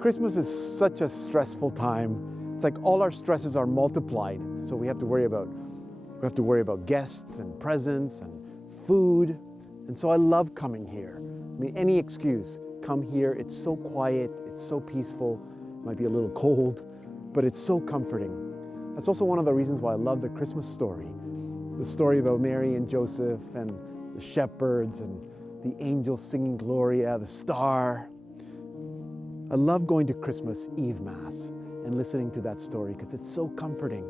Christmas is such a stressful time. It's like all our stresses are multiplied. So we have to worry about guests and presents and food. And so I love coming here. I mean, any excuse, come here. It's so quiet, it's so peaceful. It might be a little cold, but it's so comforting. That's also one of the reasons why I love the Christmas story. The story about Mary and Joseph and the shepherds and the angels singing Gloria, the star. I love going to Christmas Eve Mass and listening to that story because it's so comforting.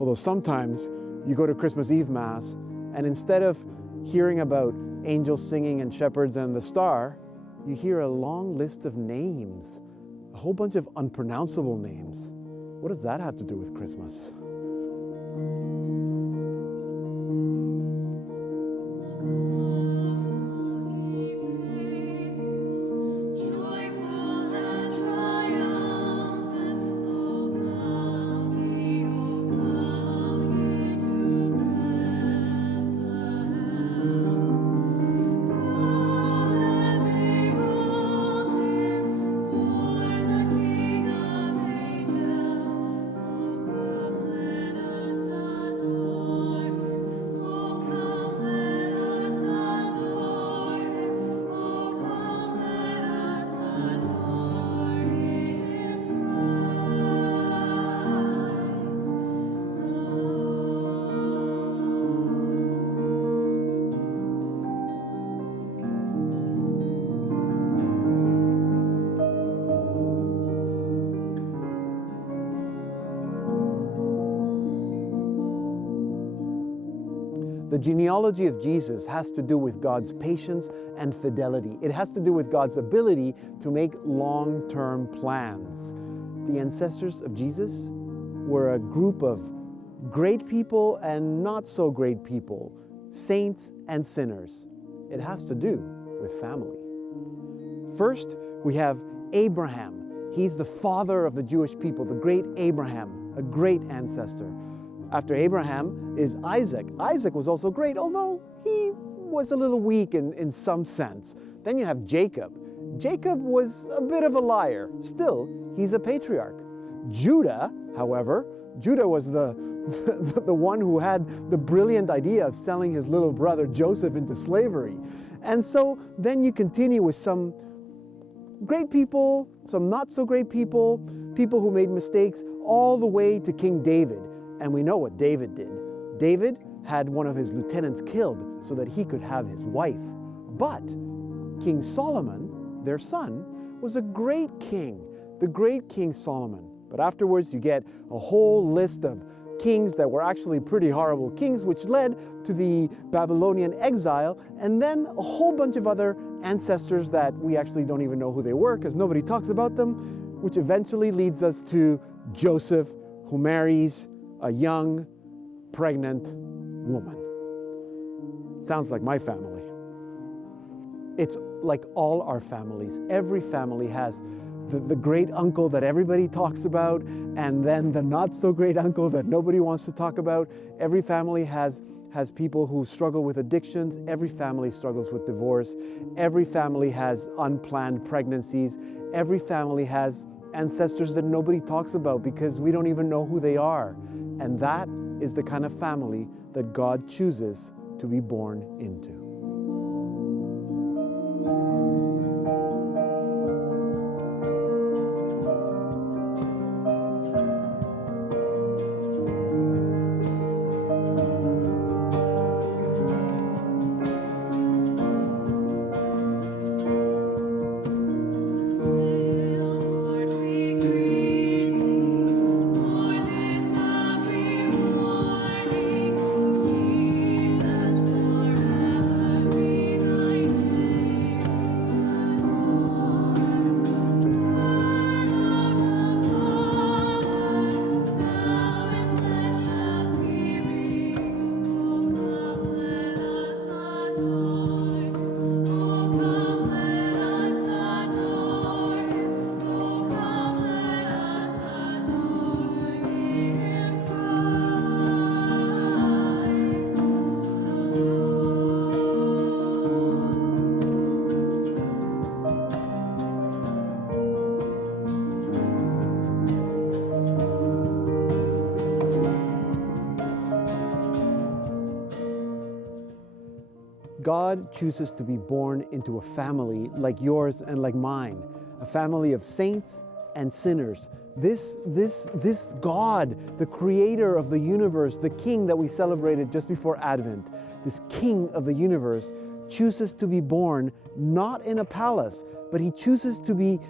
Although sometimes you go to Christmas Eve Mass and instead of hearing about angels singing and shepherds and the star, you hear a long list of names, a whole bunch of unpronounceable names. What does that have to do with Christmas? The genealogy of Jesus has to do with God's patience and fidelity. It has to do with God's ability to make long-term plans. The ancestors of Jesus were a group of great people and not so great people, saints and sinners. It has to do with family. First, we have Abraham. He's the father of the Jewish people, the great Abraham, a great ancestor. After Abraham is Isaac. Isaac was also great, although he was a little weak in some sense. Then you have Jacob. Jacob was a bit of a liar. Still, he's a patriarch. Judah, however, Judah was the one who had the brilliant idea of selling his little brother Joseph into slavery. And so then you continue with some great people, some not so great people, people who made mistakes, all the way to King David. And we know what David did. David had one of his lieutenants killed so that he could have his wife. But King Solomon, their son, was a great king, the great King Solomon. But afterwards you get a whole list of kings that were actually pretty horrible kings, which led to the Babylonian exile, and then a whole bunch of other ancestors that we actually don't even know who they were because nobody talks about them, which eventually leads us to Joseph, who marries a young, pregnant woman. Sounds like my family. It's like all our families. Every family has the great uncle that everybody talks about, and then the not so great uncle that nobody wants to talk about. Every family has people who struggle with addictions. Every family struggles with divorce. Every family has unplanned pregnancies. Every family has ancestors that nobody talks about because we don't even know who they are. And that is the kind of family that God chooses to be born into. God chooses to be born into a family like yours and like mine, a family of saints and sinners. This God, the creator of the universe, the king that we celebrated just before Advent, this king of the universe, chooses to be born not in a palace, but he chooses to be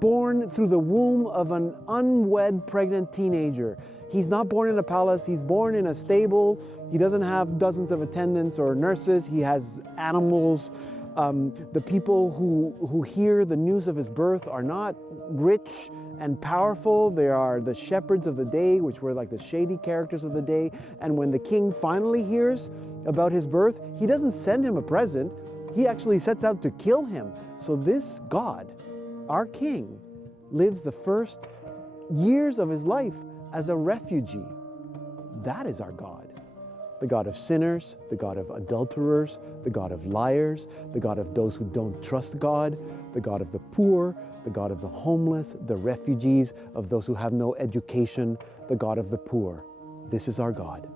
born through the womb of an unwed pregnant teenager. He's not born in a palace, he's born in a stable. He doesn't have dozens of attendants or nurses, he has animals. The people who hear the news of his birth are not rich and powerful. They are the shepherds of the day, which were like the shady characters of the day. And when the king finally hears about his birth, he doesn't send him a present. He actually sets out to kill him. So this God, our king, lives the first years of his life as a refugee. That is our God. The God of sinners, the God of adulterers, the God of liars, the God of those who don't trust God, the God of the poor, the God of the homeless, the refugees, of those who have no education, the God of the poor. This is our God.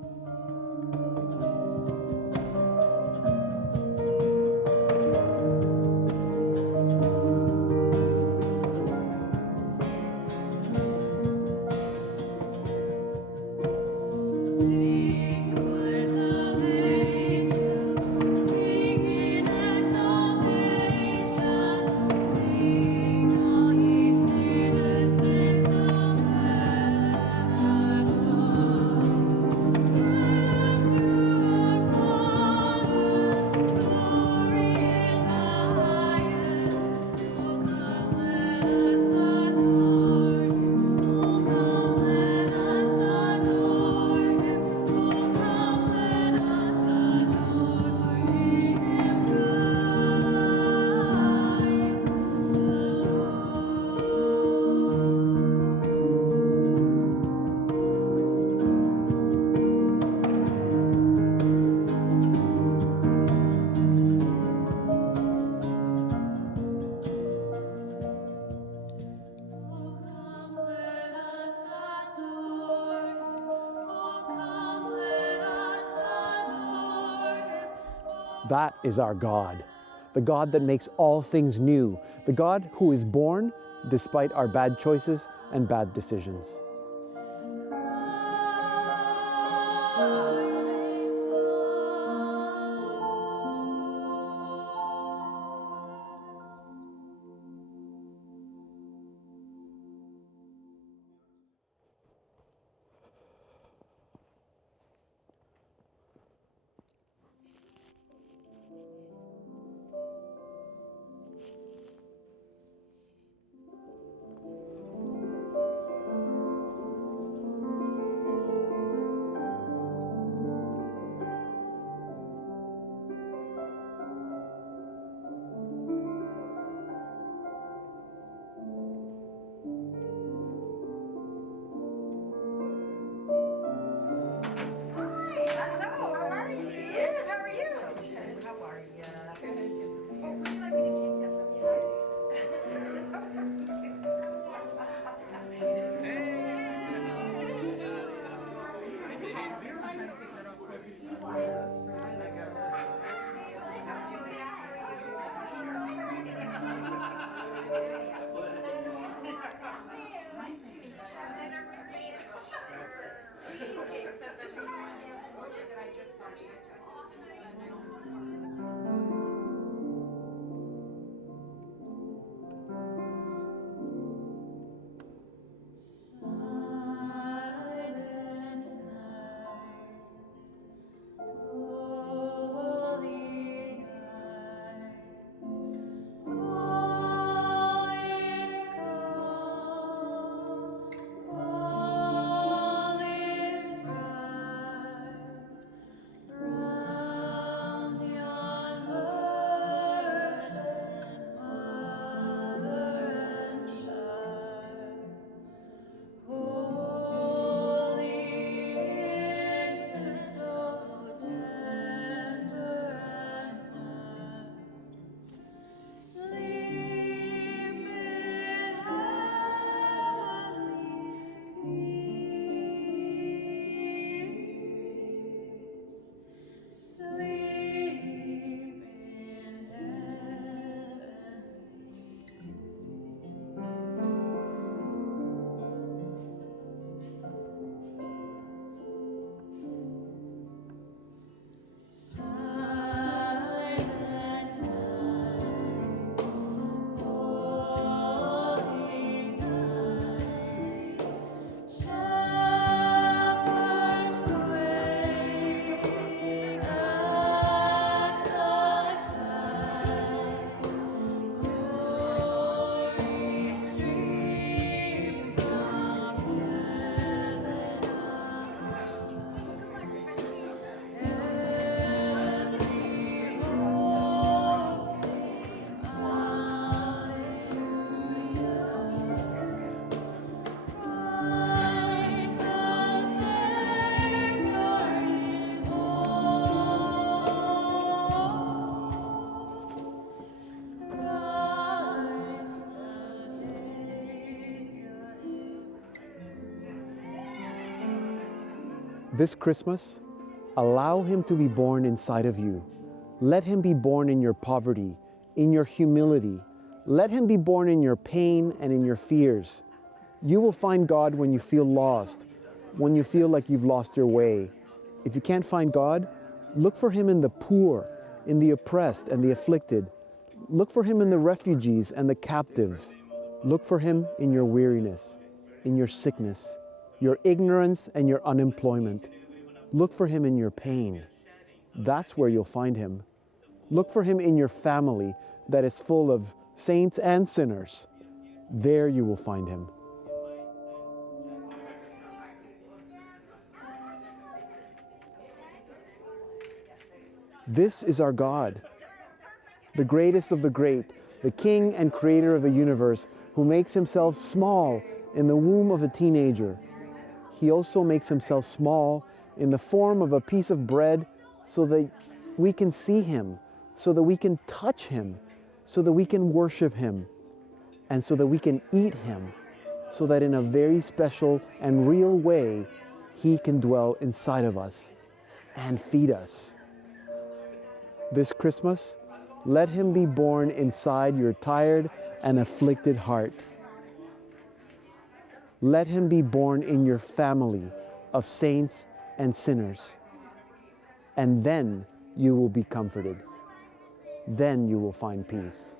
That is our God, the God that makes all things new, the God who is born despite our bad choices and bad decisions. This Christmas, allow Him to be born inside of you. Let Him be born in your poverty, in your humility. Let Him be born in your pain and in your fears. You will find God when you feel lost, when you feel like you've lost your way. If you can't find God, look for Him in the poor, in the oppressed and the afflicted. Look for Him in the refugees and the captives. Look for Him in your weariness, in your sickness, your ignorance and your unemployment. Look for Him in your pain. That's where you'll find Him. Look for Him in your family that is full of saints and sinners. There you will find Him. This is our God, the greatest of the great, the King and Creator of the universe, who makes Himself small in the womb of a teenager. He also makes Himself small in the form of a piece of bread so that we can see Him, so that we can touch Him, so that we can worship Him, and so that we can eat Him, so that in a very special and real way, He can dwell inside of us and feed us. This Christmas, let Him be born inside your tired and afflicted heart. Let Him be born in your family of saints and sinners. And then you will be comforted. Then you will find peace.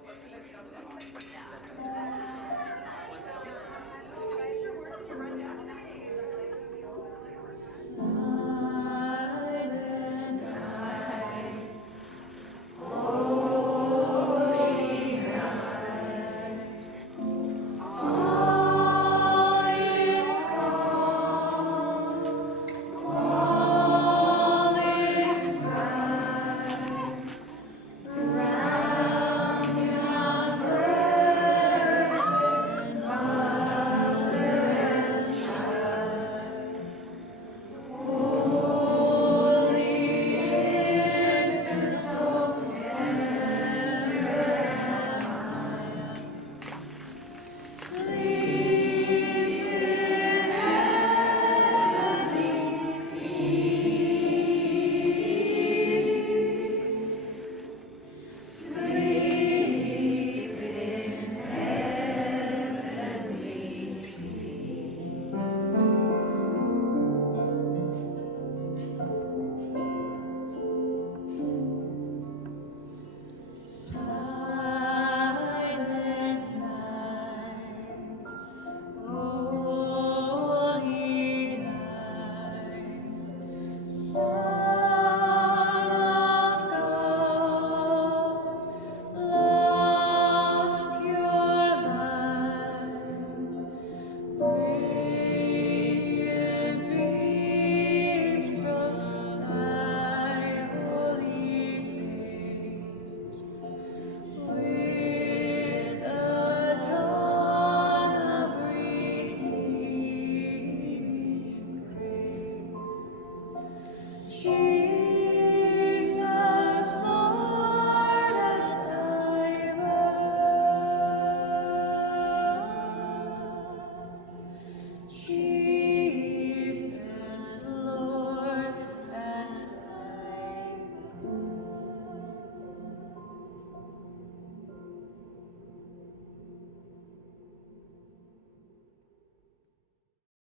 Jesus.